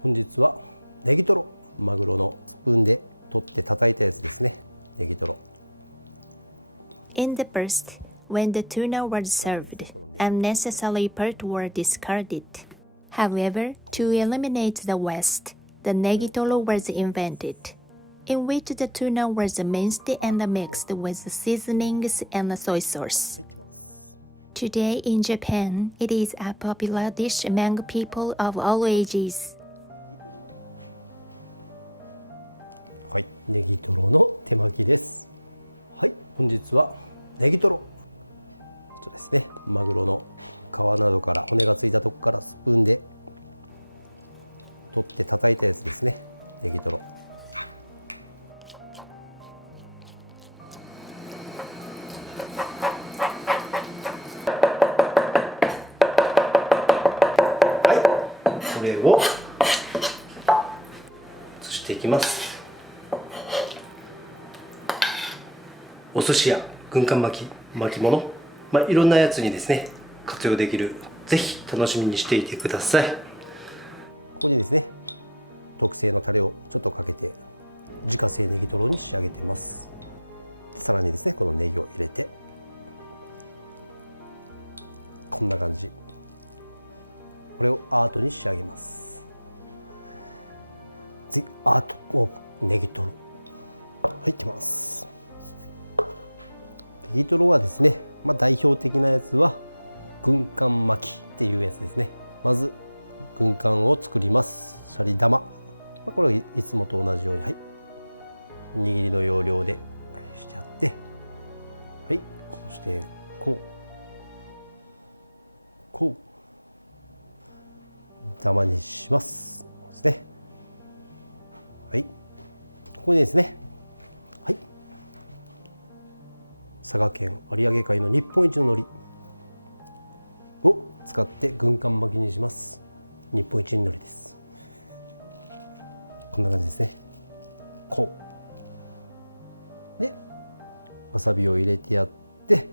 本日はネギトロ、マグロのスプーンで取って叩いたやつですね。ネギトロ。 In the first, when the tuna was served, unnecessary parts were discarded. However, to eliminate the waste, the negitoro was invented, in which the tuna was minced and mixed with seasonings and soy sauce. Today in Japan, it is a popular dish among people of all ages. はい、ネギトロの手巻きです。はい、本日はネギトロ、こちらですね。マグロの皮などから骨がついたとこからスプーンで取って叩いたやつですね。ネギトロ。はい、これを移していきます。お寿司や軍艦巻き物、いろんなやつにですね活用できる、ぜひ楽しみにしていてください。ここにですね特製のタレをちょっとかけて自家製ネギトロに仕上げてます。でさらにですねこのネギを入れてこんな感じ、これをアートに仕上げます。 The Art of ネギトロ入ってます。ネギトロはですね、代表的なやつは軍艦巻きっていうやつですね。まず軍艦を作ります。シャリ玉、これはいつもと同じように、はい、握りの要領でしてやって、はい、こうしてこう玉にします。こうですね。はい、ここにですね、はい、佐賀県有明海の日本一の海苔を使って軍艦巻きにします。日本一の海苔です。こんな感じですね。こうでわさびを入れてやって、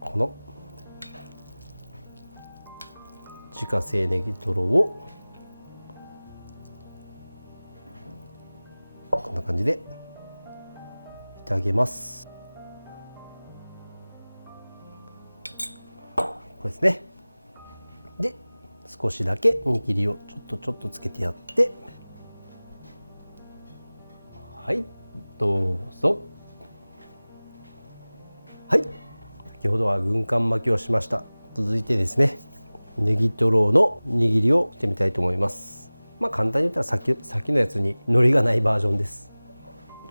この自家製ネギトロをこんな感じでいてあげます。これですね。で少しだけ握りをちょっとつけてやって、はい、どうぞ。はい、先ほどは軍艦巻きをしました。続いてですねネギトロの握りをしてみたいと思います。簡単に言ったらさっきのやつに海苔がないバージョンです。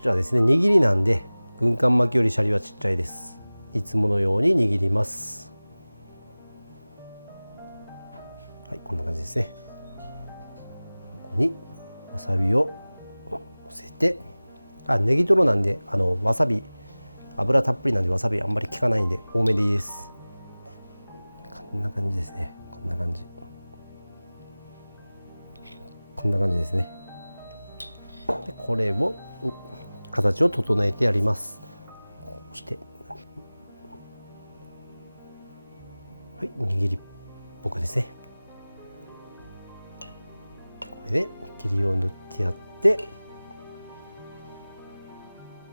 じゃあですね、握りなんで軍艦巻きよりシャリはちっちゃいです。いつものように握ります。はい、こんな感じですね。ここにわさびをのせて、ネギトロなんでわさび油たっぷりなんでわさびあんまり効かないんで多めでいいです。こんな感じですね。こんな感じですね。でこれを形を整えてやります。こうして、はい、握りっぽくですね。これで切りを塗ってやってで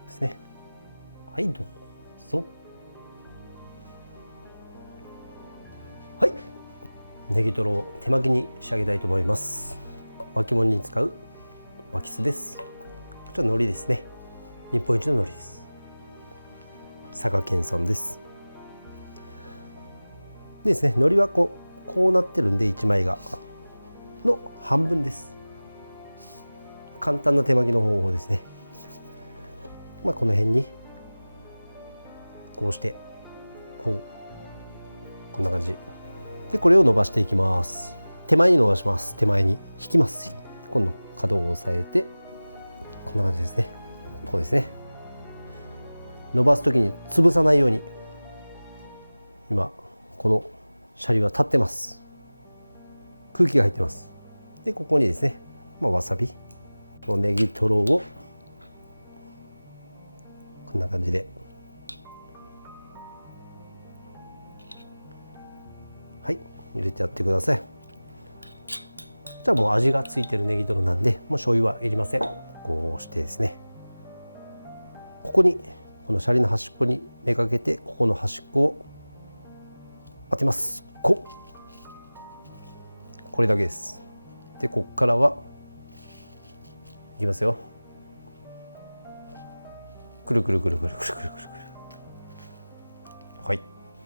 すね。はい、どうぞ。はい、ネギトロを手巻きに仕上げたいと思います。巻き物に使う巻き酢です。こちら海苔ですね。日本一の海苔です。佐賀県産です。でですね、海苔はこうなってるんで1枚がの半分です。簡単な手巻きの方法ですね。この辺にこうしてこんな感じでこれを伸ばしていきます。手前に伸ばします。手前に引きます。今度角を押さえてこんな感じですね。こうですね。伸ばすときに潰さないように、今このシャリは立ってます。空気が入ってます。でここにですね、わさび、このネギトロをこんな感じで、はい、入れてやってください。じゃあもう味がついてるネギトロなんでもう醤油はいりません。こうしてですね、ここにこのシャリの端っこにめがけて、ここの端っこを当てます。これだけです。でここからはいきますよ。くるくるくるくるくるくるくるくる。はい、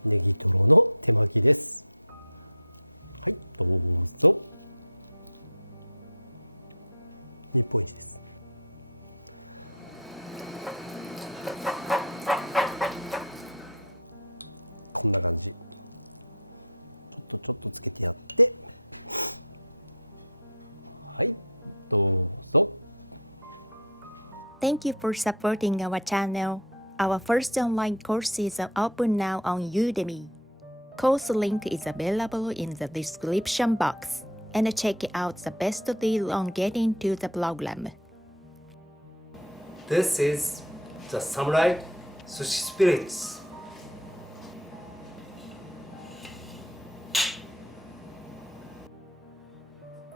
ネギトロの手巻きです。はい、どうぞ。日本一です。こんな感じ。ちょっとつけてやって、はい、どうぞ。Thank you for supporting our channel. Our first online courses are open now on Udemy. Course link is available in the description box. And check out the best deal on getting to the program. This is the Samurai Sushi Spirits.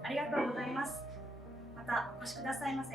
ありがとうございます。またお越しくださいませ。